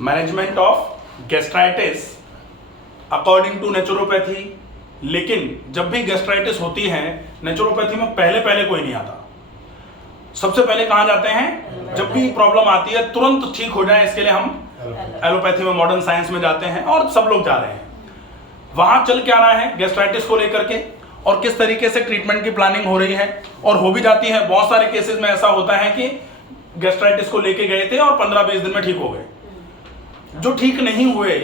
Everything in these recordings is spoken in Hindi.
Management of gastritis according to naturopathy. लेकिन जब भी गैस्ट्राइटिस होती है नेचुरोपैथी में पहले पहले कोई नहीं आता। सबसे पहले कहाँ जाते हैं? जब भी प्रॉब्लम आती है तुरंत ठीक हो जाए इसके लिए हम एलोपैथी में, मॉडर्न साइंस में जाते हैं और सब लोग जा रहे हैं। वहां चल क्या रहा है गैस्ट्राइटिस को लेकर के और किस तरीके से ट्रीटमेंट की प्लानिंग हो रही है और हो भी जाती है। बहुत सारे केसेस में ऐसा होता है कि गैस्ट्राइटिस को लेके गए थे और 15-20 दिन में ठीक हो गए। जो ठीक नहीं हुए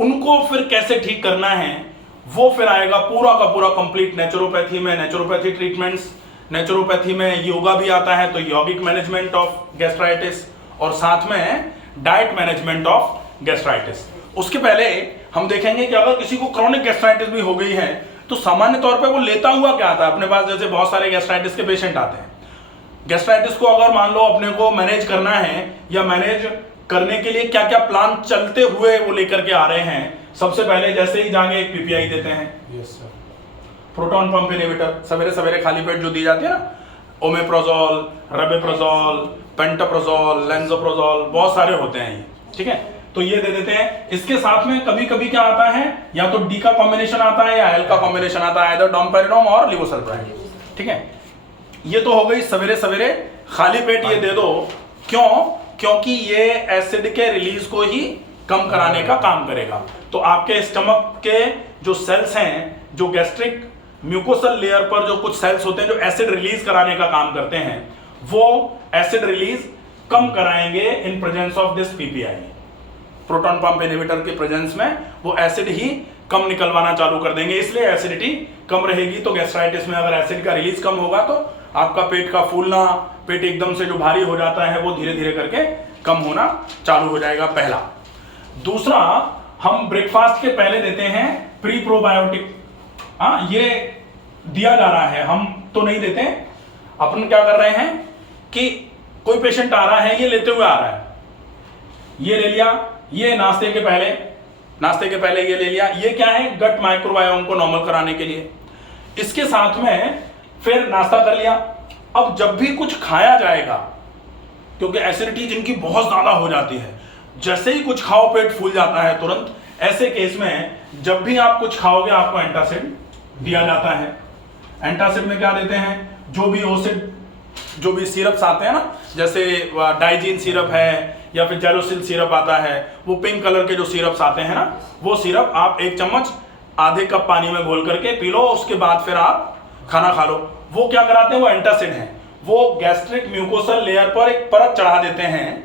उनको फिर कैसे ठीक करना है वो फिर आएगा पूरा का पूरा कंप्लीट नेचुरोपैथी में। नेचुरोपैथी ट्रीटमेंट्स, नेचुरोपैथी में योगा भी आता है तो यौगिक मैनेजमेंट ऑफ गैस्ट्राइटिस और साथ में डाइट मैनेजमेंट ऑफ गैस्ट्राइटिस। उसके पहले हम देखेंगे कि अगर किसी को क्रॉनिक गैस्ट्राइटिस भी हो गई है तो सामान्य तौर पे वो लेता हुआ क्या आता है अपने पास। जैसे बहुत सारे गैस्ट्राइटिस के पेशेंट आते हैं, गैस्ट्राइटिस को अगर मान लो अपने को मैनेज करना है या मैनेज करने के लिए क्या क्या प्लान चलते हुए वो लेकर के आ रहे हैं। सबसे पहले जैसे ही जाके एक पीपीआई देते हैं, प्रोटॉन पंप इनहिबिटर, सवेरे सवेरे खाली पेट जो दी जाती है ना, ओमेप्रोजोल, रबेप्रोजोल, पेंटाप्रोजोल, लेंजोप्रोजोल, बहुत सारे होते हैं ये, ठीक है, तो ये दे देते हैं। इसके साथ में कभी कभी क्या आता है, या तो डी का कॉम्बिनेशन आता है या एल का कॉम्बिनेशन आता है, इधर डोमपेरिडोम और लिवोसल्प्राइड, ठीक है। ये तो हो गई सवेरे सवेरे खाली पेट ये दे दो। क्यों? क्योंकि ये एसिड के रिलीज को ही कम कराने का काम करेगा। तो आपके स्टमक के जो सेल्स हैं, जो गैस्ट्रिक म्यूकोसल लेयर पर जो कुछ सेल्स होते हैं जो एसिड रिलीज कराने का काम करते हैं, वो एसिड रिलीज कम कराएंगे in presence of this PPI. Proton pump inhibitor के प्रेजेंस में वो एसिड ही कम निकलवाना चालू कर देंगे, इसलिए एसिडिटी कम रहेगी। तो गैस्ट्राइटिस में अगर एसिड का रिलीज कम होगा तो आपका पेट का फूलना, पेट एकदम से जो भारी हो जाता है वो धीरे धीरे करके कम होना चालू हो जाएगा, पहला। दूसरा, हम ब्रेकफास्ट के पहले देते हैं प्री प्रोबायोटिक। ये दिया जा रहा है, हम तो नहीं देते। अपन क्या कर रहे हैं कि कोई पेशेंट आ रहा है, ये लेते हुए आ रहा है, ये ले लिया, ये नाश्ते के पहले ये ले लिया। ये क्या है? गट माइक्रोबायोम को नॉर्मल कराने के लिए। इसके साथ में फिर नाश्ता कर लिया। अब जब भी कुछ खाया जाएगा, क्योंकि एसिडिटी जिनकी बहुत ज्यादा हो जाती है, जैसे ही कुछ खाओ पेट फूल जाता है तुरंत। ऐसे केस में जब भी आप कुछ खाओगे आपको एंटासिड दिया जाता है। एंटासिड में क्या देते हैं? जो भी सिरप्स आते हैं ना, जैसे डाइजीन सिरप है या फिर जेलोसिल सिरप आता है, वो पिंक कलर के जो सिरप्स आते हैं ना, वो सिरप आप 1 चम्मच आधे कप पानी में घोल करके पी लो, उसके बाद फिर आप खाना खा लो। वो क्या कराते हैं? वो एंटासिड है, वो गैस्ट्रिक म्यूकोसल लेयर पर एक परत चढ़ा देते हैं।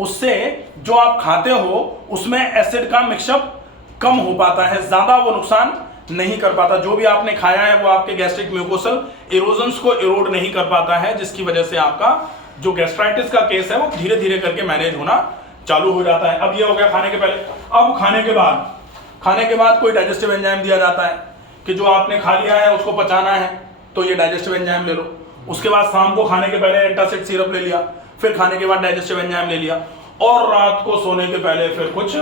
उससे जो आप खाते हो उसमें एसिड का मिक्सअप कम हो पाता है, ज्यादा वो नुकसान नहीं कर पाता। जो भी आपने खाया है वो आपके गैस्ट्रिक म्यूकोसल इरोजन्स को इरोड नहीं कर पाता है, जिसकी वजह से आपका जो गैस्ट्राइटिस का केस है वो धीरे धीरे करके मैनेज होना चालू हो जाता है। अब ये हो गया खाने के पहले। अब खाने के बाद कोई डाइजेस्टिव एंजाइम दिया जाता है कि जो आपने खा लिया है उसको पचाना है, तो ये डाइजेस्टिव एंजाइम ले लो। उसके बाद शाम को खाने के पहले एंटासिड सिरप ले लिया, फिर खाने के बाद डाइजेस्टिव एंजाइम ले लिया, और रात को सोने के पहले फिर कुछ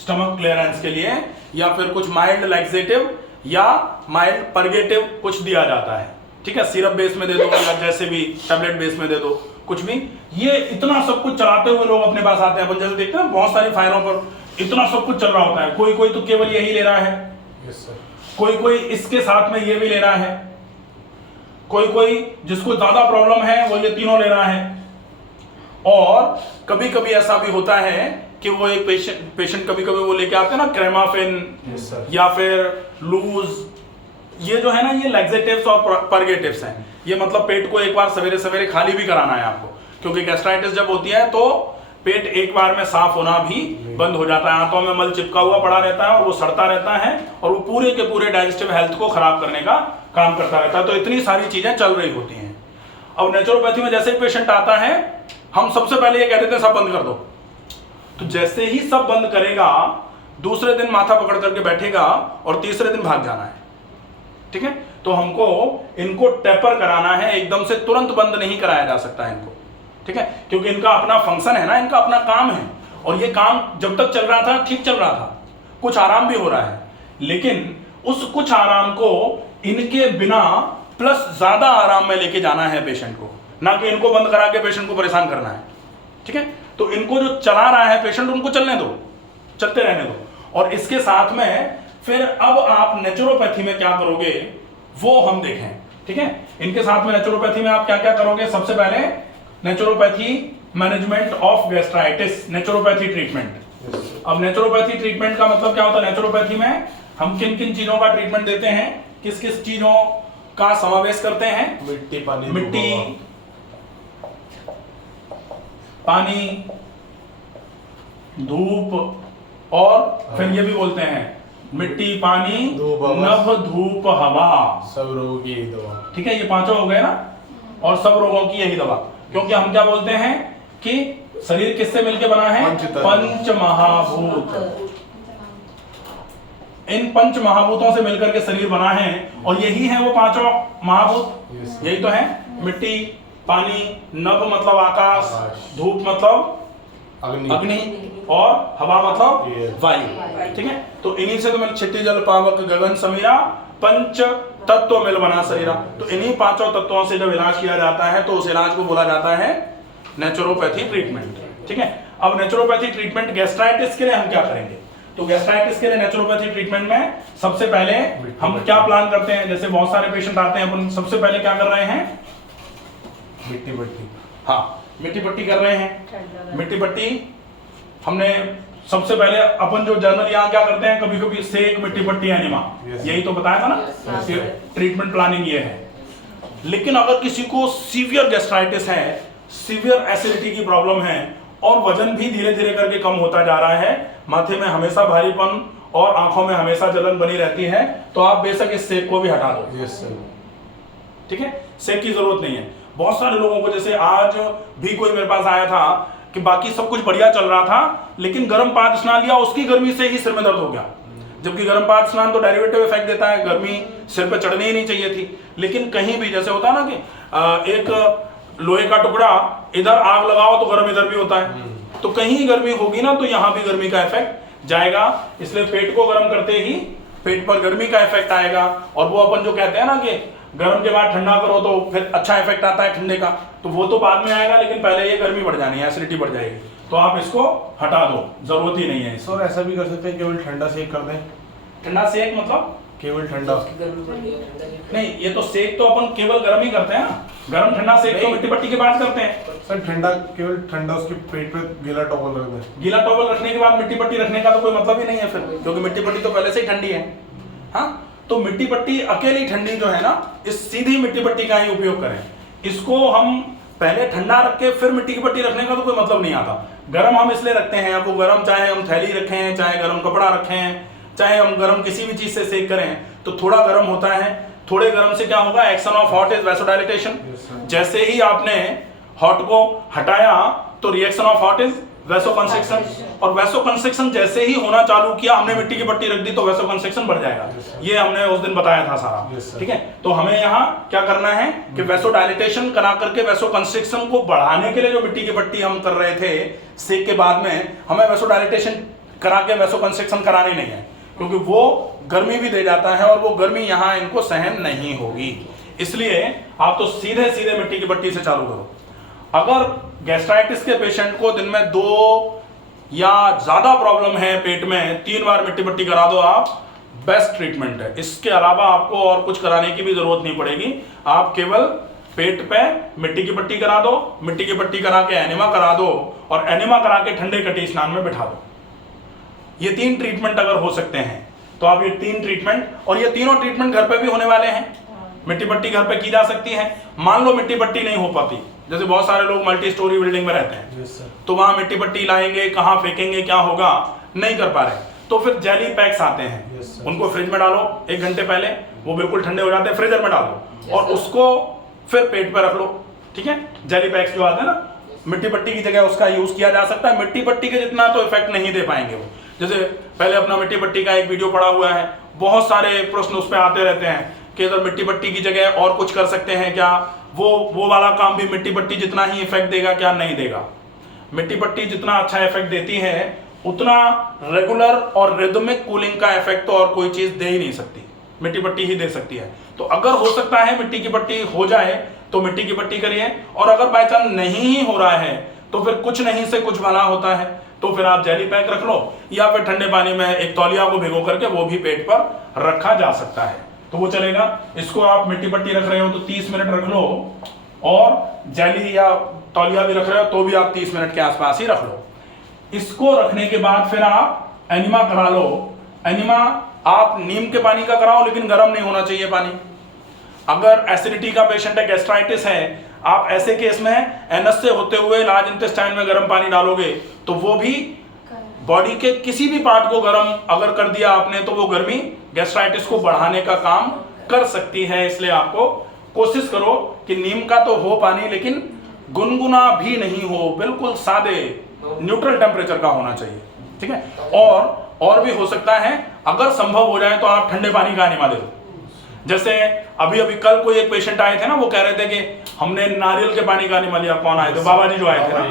स्टमक क्लियरेंस के लिए या फिर कुछ माइल्ड लैक्सेटिव या माइल्ड परगेटिव कुछ दिया जाता है, ठीक है। सिरप बेस में दे दो या जैसे भी टैबलेट बेस में दे दो, कुछ भी। ये इतना सब कुछ चलाते हुए लोग अपने पास आते हैं। अपन जैसे देखते हैं बहुत सारी फाइलों पर इतना सब कुछ चल रहा होता है। कोई तो केवल यही ले रहा है, कोई इसके साथ में ये भी ले रहा है, कोई जिसको ज्यादा प्रॉब्लम है वो ये तीनों ले रहा है। और कभी कभी ऐसा भी होता है कि वो एक पेशेंट कभी कभी वो लेके आते हैं ना क्रेमाफिन या फिर लूज, ये जो है ना ये लैक्सेटिव्स और परगेटिव्स हैं। ये मतलब पेट को एक बार सवेरे सवेरे खाली भी कराना है आपको, क्योंकि गैस्ट्राइटिस जब होती है तो पेट एक बार में साफ होना भी बंद हो जाता है, आंतों में मल चिपका हुआ पड़ा रहता है और वो सड़ता रहता है और वो पूरे के पूरे डाइजेस्टिव हेल्थ को खराब करने का काम करता रहता है। तो इतनी सारी चीजें चल रही होती हैं। अब नेचुरोपैथी में जैसे ही पेशेंट आता है, हम सबसे पहले ये कह देते हैं सब बंद कर दो। तो जैसे ही सब बंद करेगा, दूसरे दिन माथा पकड़ करके बैठेगा और तीसरे दिन भाग जाना है, ठीक है। तो हमको इनको टेपर कराना है, एकदम से तुरंत बंद नहीं कराया जा सकता है इनको, ठीक है, क्योंकि इनका अपना फंक्शन है ना, इनका अपना काम है। और ये काम जब तक चल रहा था ठीक चल रहा था, कुछ आराम भी हो रहा है, लेकिन उस कुछ आराम को इनके बिना प्लस ज्यादा आराम में लेके जाना है पेशेंट को, ना कि इनको बंद करा के पेशेंट को परेशान करना है, ठीक है। तो इनको जो चला रहा है पेशेंट उनको चलने दो, चलते रहने दो। और इसके साथ में फिर अब आप नेचुरोपैथी में क्या करोगे वो हम देखें, ठीक है। इनके साथ में नेचुरोपैथी में आप क्या क्या करोगे, सबसे पहले naturopathy management of gastritis, naturopathy treatment. अब नेचुरोपैथी ट्रीटमेंट का मतलब क्या होता है, नेचुरोपैथी में हम किन किन चीजों का ट्रीटमेंट देते हैं, किस किस चीजों का समावेश करते हैं, मिट्टी पानी, मिट्टी पानी, धूप, और फिर ये भी बोलते हैं मिट्टी पानी नभ धूप हवा, सब रोगों की यही दवा, ठीक है। ये पांचों हो गए ना, और सब रोगों की यही दवा। क्योंकि हम क्या बोलते हैं कि शरीर किससे मिलके बना है, पंच महाभूत। इन पंच महाभूतों से मिलकर के शरीर बना है, और यही है वो पांचों महाभूत, यही तो है। मिट्टी, पानी, नभ मतलब आकाश, धूप मतलब अग्नि, और हवा मतलब वायु, ठीक है। तो इन्हीं से तो मिल क्षिति जल पावक गगन समीरा पंच तत्व मिल बना शरीरा। तो इन्हीं पांचों तत्वों से जब इलाज किया जाता है तो उस इलाज को बोला जाता है नेचुरोपैथी ट्रीटमेंट, ठीक है। अब नेचुरोपैथी ट्रीटमेंट गैस्ट्राइटिस के लिए हम क्या करेंगे, तो गैस्ट्राइटिस के लिए नेचुरोपैथी ट्रीटमेंट में सबसे पहले हम क्या प्लान करते हैं, जैसे बहुत सारे पेशेंट आते हैं, अपन सबसे पहले क्या कर रहे हैं, मिट्टी पट्टी, हाँ मिट्टी पट्टी कर रहे हैं। मिट्टी पट्टी हमने सबसे पहले अपन जो जनरल यहाँ क्या करते हैं, कभी कभी सेक, मिट्टी पट्टी, एनिमा, यही तो बताया था ना, ट्रीटमेंट प्लानिंग ये है। लेकिन अगर किसी को सीवियर गैस्ट्राइटिस है, सीवियर एसिडिटी की प्रॉब्लम है, और वजन भी धीरे धीरे करके कम होता जा रहा है, माथे में हमेशा भारीपन और आंखों में हमेशा जलन बनी रहती है, तो आप बेशक इस सेक को भी हटा दो, यस सर, ठीक है। सेक की जरूरत नहीं है। बहुत सारे लोगों को, जैसे आज भी कोई मेरे पास आया था कि बाकी सब कुछ बढ़िया चल रहा था, लेकिन गर्म पाद स्नान लिया, उसकी गर्मी से ही सिर में दर्द हो गया। जबकि गर्म पाद स्नान तो डेरिवेटिव इफेक्ट देता है, गर्मी सिर पे चढ़नी ही नहीं चाहिए थी। लेकिन कहीं भी जैसे होता है ना कि एक लोहे का टुकड़ा इधर आग लगाओ तो गर्म इधर भी होता है, तो कहीं गर्मी होगी ना तो यहाँ भी गर्मी का इफेक्ट जाएगा। इसलिए पेट को गर्म करते ही पेट पर गर्मी का इफेक्ट आएगा, और वो अपन जो कहते हैं ना कि गर्म के बाद ठंडा करो तो फिर अच्छा इफेक्ट आता है ठंडे का, तो वो तो बाद में आएगा, लेकिन पहले ये गर्मी बढ़ जानी है, एसिडिटी बढ़ जाएगी, तो आप इसको हटा दो, जरूरत ही नहीं है। सर ऐसा भी कर सकते हैं, केवल ठंडा सेक कर दें, ठंडा सेक मतलब केवल ठंडा नहीं, ये तो सेक तो अपन केवल गर्म ही करते हैं ना, गर्म ठंडा सेक तो मिट्टी पट्टी के बाद करते हैं। सर ठंडा, केवल ठंडा उसके पेट पे गीला टॉवल रख दें, गीला टॉवल रखने के बाद मिट्टी पट्टी रखने का तो कोई मतलब ही नहीं है फिर, क्योंकि मिट्टी पट्टी तो पहले से ही ठंडी है। हाँ, तो मिट्टी पट्टी अकेली ठंडी जो है ना, इस सीधी मिट्टी पट्टी का ही उपयोग करें। इसको हम पहले ठंडा रख के फिर मिट्टी की पट्टी रखने का तो कोई मतलब नहीं आता। गरम हम इसलिए रखते हैं, आपको गरम चाहे हम थैली रखें, चाहे गरम कपड़ा रखें, चाहे हम गरम किसी भी चीज से सेक करें, तो थोड़ा गरम होता है। थोड़े गरम से क्या होगा, एक्शन ऑफ हॉट इज वैसोडाइलेटेशन। जैसे ही आपने हॉट को हटाया तो रिएक्शन ऑफ हॉट इज वैसोकंस्ट्रिक्शन, और वैसोकंस्ट्रिक्शन जैसे ही होना चालू किया, हमने मिट्टी की पट्टी रख दी तो वैसोकंस्ट्रिक्शन बढ़ जाएगा। ये हमने उस दिन बताया था सारा, ठीक है। तो हमें यहाँ क्या करना है कि वैसोडाइलेटेशन करा करके वैसोकंस्ट्रिक्शन को बढ़ाने के लिए जो मिट्टी की पट्टी हम कर रहे थे सेक के बाद में, हमें वैसोडाइलेटेशन करा के वैसोकंस्ट्रिक्शन करानी नहीं है, क्योंकि वो गर्मी भी दे जाता है और वो गर्मी यहाँ इनको सहन नहीं होगी। इसलिए आप तो सीधे सीधे मिट्टी की पट्टी से चालू करो। अगर गैस्ट्राइटिस के पेशेंट को दिन में 2 या ज्यादा प्रॉब्लम है पेट में, 3 बार मिट्टी पट्टी करा दो आप, बेस्ट ट्रीटमेंट है। इसके अलावा आपको और कुछ कराने की भी जरूरत नहीं पड़ेगी। आप केवल पेट पे मिट्टी की पट्टी करा दो, मिट्टी की पट्टी करा के एनिमा करा दो, और एनिमा करा के ठंडे कटी स्नान में बिठा दो। ये 3 ट्रीटमेंट अगर हो सकते हैं तो आप ये 3 ट्रीटमेंट, और ये तीनों ट्रीटमेंट घर पे भी होने वाले हैं। मिट्टी पट्टी घर पे की जा सकती है। मान लो मिट्टी पट्टी नहीं हो पाती, जैसे बहुत सारे लोग मल्टी स्टोरी बिल्डिंग में रहते हैं, तो वहां मिट्टी पट्टी लाएंगे, कहाँ फेंकेंगे, क्या होगा, नहीं कर पा रहे, तो फिर जेली पैक्स आते हैं, उनको फ्रिज में डालो 1 घंटे पहले, वो बिल्कुल ठंडे हो जाते हैं, फ्रीजर में डालो और उसको फिर पेट पे रख लो, ठीक है। जेली पैक्स जो आते हैं ना, मिट्टी पट्टी की जगह उसका यूज किया जा सकता है। मिट्टी पट्टी के जितना तो इफेक्ट नहीं दे पाएंगे वो। जैसे पहले अपना मिट्टी पट्टी का एक वीडियो पड़ा हुआ है, बहुत सारे प्रश्न उस पर आते रहते हैं कि अगर मिट्टी पट्टी की जगह और कुछ कर सकते हैं क्या, वो वाला काम भी मिट्टी पट्टी जितना ही इफेक्ट देगा क्या, नहीं देगा। मिट्टी पट्टी जितना अच्छा इफेक्ट देती है उतना रेगुलर और रिदमिक कूलिंग का इफेक्ट तो और कोई चीज दे ही नहीं सकती, मिट्टी पट्टी ही दे सकती है। तो अगर हो सकता है मिट्टी की पट्टी हो जाए तो मिट्टी की पट्टी करिए, और अगर बाय चांस नहीं ही हो रहा है तो फिर कुछ नहीं से कुछ भला होता है, तो फिर आप जेली पैक रख लो या फिर ठंडे पानी में एक तौलिया को भिगो करके वो भी पेट पर रखा जा सकता है, तो वो चलेगा। इसको आप मिट्टी पट्टी रख रहे हो तो 30 मिनट रख लो, और जेली या तौलिया भी रख रहे हो तो भी आप 30 मिनट के आसपास ही रख लो। इसको रखने के बाद फिर आप एनिमा करा लो। एनिमा आप नीम के पानी का कराओ, लेकिन गर्म नहीं होना चाहिए पानी। अगर एसिडिटी का पेशेंट है, गैस्ट्राइटिस है, आप ऐसे केस में एनस से होते हुए लार्ज इंटेस्टाइन में गर्म पानी डालोगे तो वो भी बॉडी के किसी भी पार्ट को गर्म अगर कर दिया आपने तो वो गर्मी गैस्ट्राइटिस को बढ़ाने का काम कर सकती है। इसलिए आपको कोशिश करो कि नीम का तो हो पानी, लेकिन गुनगुना भी नहीं हो, बिल्कुल सादे न्यूट्रल टेम्परेचर का होना चाहिए, ठीक है। और भी हो सकता है, अगर संभव हो जाए तो आप ठंडे पानी का एनिमा दे दो। जैसे अभी कल कोई एक पेशेंट आए थे ना, वो कह रहे थे कि हमने नारियल के पानी का एनिमा लिया। कौन आए थे? बाबा जी जो आए थे ना,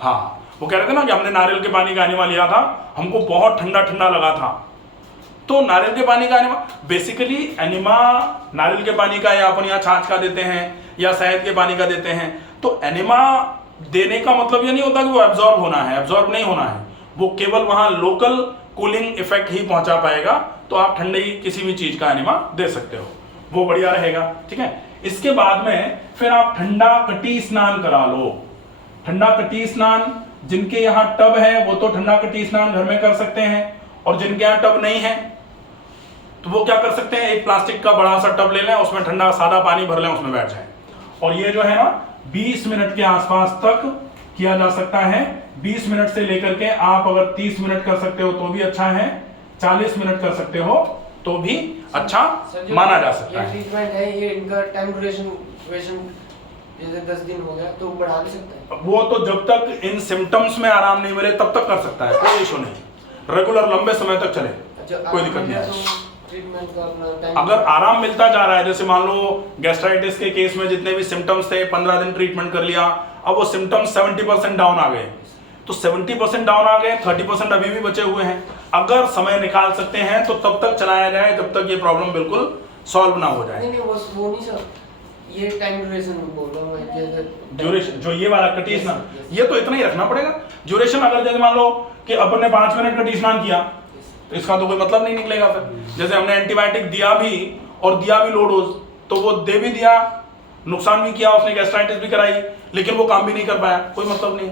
हाँ, वो कह रहे थे ना कि हमने नारियल के पानी का एनिमा लिया था, हमको बहुत ठंडा ठंडा लगा था। तो नारियल के पानी का एनिमा, बेसिकली एनिमा नारियल के पानी का या अपन यहाँ छाछ का देते हैं या शहद के पानी का देते हैं, तो एनिमा देने का मतलब ये नहीं होता कि वो एब्जॉर्ब होना है, एब्जॉर्ब नहीं होना है, वो केवल वहां लोकल कूलिंग इफेक्ट ही पहुंचा पाएगा। तो आप ठंडे ही किसी भी चीज का एनिमा दे सकते हो, वो बढ़िया रहेगा, ठीक है। इसके बाद में फिर आप ठंडा कटी स्नान करा लो। ठंडा कटी स्नान, जिनके यहाँ टब है वो तो ठंडा कटी स्नान घर में कर सकते हैं, और जिनके यहाँ टब नहीं है तो वो क्या कर सकते हैं, एक प्लास्टिक का बड़ा सा टब ले लें, उसमें ठंडा सादा पानी भर लें, उसमें बैठ जाएं। और ये जो है ना 20 मिनट के आसपास तक किया जा सकता है। 20 मिनट से लेकर के आप अगर 30 मिनट कर सकते हो तो भी अच्छा है, 40 मिनट कर सकते हो तो भी अच्छा माना जा सकता है। ट्रीटमेंट है ये, इनका टाइम ड्यूरेशन जैसे 10 दिन हो गया तो बढ़ा भी सकता है वो तो जब तक इन सिम्टम्स में आराम नहीं मिले तब तक कर सकता है, कोई इशू नहीं। रेगुलर लंबे समय तक चले, कोई दिक्कत नहीं है। ट्रीटमेंट का अपना टाइम, अगर आराम मिलता जा रहा है, जैसे मान लो गैस्ट्राइटिस के केस में जितने भी सिम्टम्स थे 15 दिन ट्रीटमेंट कर लिया, अब वो सिम्टम्स 70% डाउन आ गए, तो 70% डाउन आ गए, 30% अभी भी बचे हुए हैं। अगर समय निकाल सकते हैं तो तब तक चलाया जाए जब तक ये प्रॉब्लम बिल्कुल सॉल्व ना हो जाए। नहीं वो नहीं सर, ये टाइम ड्यूरेशन बोल रहा हूँ मैं, जैसे ड्यूरेशन जो ये वाला कटी स्नान, ये तो इतना ही रखना पड़ेगा ड्यूरेशन। अगर जैसे मान लो कि अपन ने 5 मिनट कटी स्नान किया तो इसका तो कोई मतलब नहीं निकलेगा फिर। जैसे हमने एंटीबायोटिक दिया भी और दिया भी लो डोज, तो वो दे भी दिया, नुकसान भी किया, उसने गैस्ट्राइटिस भी कराई, लेकिन वो काम भी नहीं कर पाया, कोई मतलब नहीं।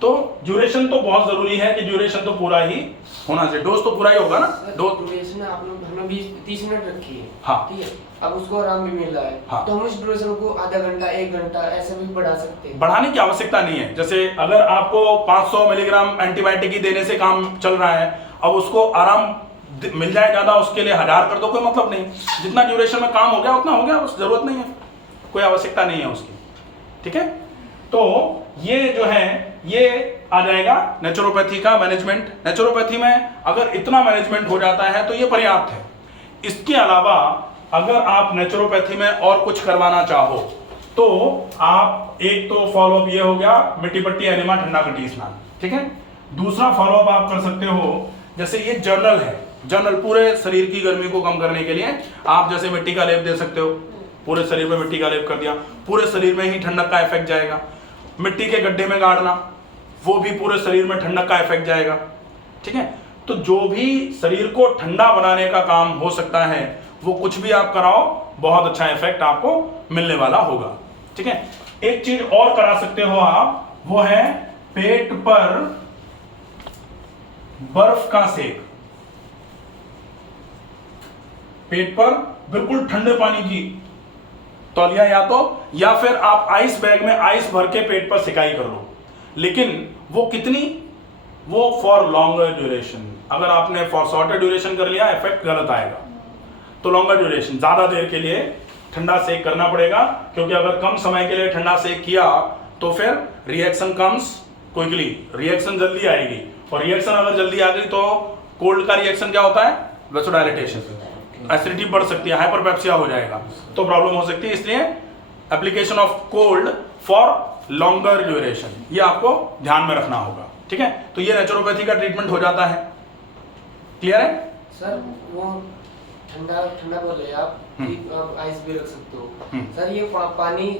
तो ड्यूरेशन तो बहुत जरूरी है कि ड्यूरेशन तो पूरा ही होना चाहिए, डोज तो पूरा ही होगा ना। डोज ड्यूरेशन आप लोग हमने 20-30 मिनट रखी है, हाँ, ठीक है, अब उसको आराम भी मिल रहा है, हाँ, तो हम उस ड्यूरेशन को आधा घंटा 1 घंटा ऐसे भी बढ़ा सकते हैं। बढ़ाने की आवश्यकता नहीं है। जैसे अगर आपको 500 मिलीग्राम एंटीबायोटिक ही देने से काम चल रहा है, अब उसको आराम मिल जाए ज्यादा, उसके लिए 1000 कर दो, कोई मतलब नहीं। जितना ड्यूरेशन में काम हो गया उतना हो गया, बस जरूरत नहीं है, कोई आवश्यकता नहीं है उसकी, ठीक है। तो ये जो है ये आ जाएगा नेचुरोपैथी का मैनेजमेंट। नेचुरोपैथी में अगर इतना मैनेजमेंट हो जाता है तो ये पर्याप्त है। इसके अलावा अगर आप नेचुरोपैथी में और कुछ करवाना चाहो तो आप, एक तो फॉलोअप ये हो गया मिट्टी पट्टी एनिमा ठंडा कटी स्नान, ठीक है। दूसरा फॉलोअप आप कर सकते हो, जैसे ये जर्नल है, जर्नल पूरे शरीर की गर्मी को कम करने के लिए आप जैसे मिट्टी का लेप दे सकते हो, पूरे शरीर में मिट्टी का लेप कर दिया, पूरे शरीर में ही ठंडक का इफेक्ट जाएगा। मिट्टी के गड्ढे में गाड़ना, वो भी पूरे शरीर में ठंडक का इफेक्ट जाएगा, ठीक है। तो जो भी शरीर को ठंडा बनाने का काम हो सकता है वो कुछ भी आप कराओ, बहुत अच्छा इफेक्ट आपको मिलने वाला होगा, ठीक है। एक चीज और करा सकते हो आप, वो है पेट पर बर्फ का सेक। पेट पर बिल्कुल ठंडे पानी की तौलिया या फिर आप आइस बैग में आइस भर के पेट पर सिकाई कर लो, लेकिन वो कितनी, वो फॉर लॉन्गर ड्यूरेशन। अगर आपने फॉर शॉर्टर ड्यूरेशन कर लिया इफेक्ट गलत आएगा, तो लॉन्गर ड्यूरेशन ज्यादा देर के लिए ठंडा सेक करना पड़ेगा, क्योंकि अगर कम समय के लिए ठंडा सेक किया तो फिर रिएक्शन कम्स क्विकली, रिएक्शन जल्दी आएगी, और रिएक्शन अगर जल्दी आ गई तो कोल्ड का रिएक्शन क्या होता है, वेसोडाइलेटेशन, एसिडिटी बढ़ सकती है, हाइपरपेप्सिया हो जाएगा, तो प्रॉब्लम हो सकती है। इसलिए application of cold for longer duration, ये आपको ध्यान में रखना होगा, ठीक है। तो ये नेचुरोपैथी का ट्रीटमेंट हो जाता है। क्लियर है सर? वो ठंडा बोले आप, आइस भी रख सकते हो सर, ये पानी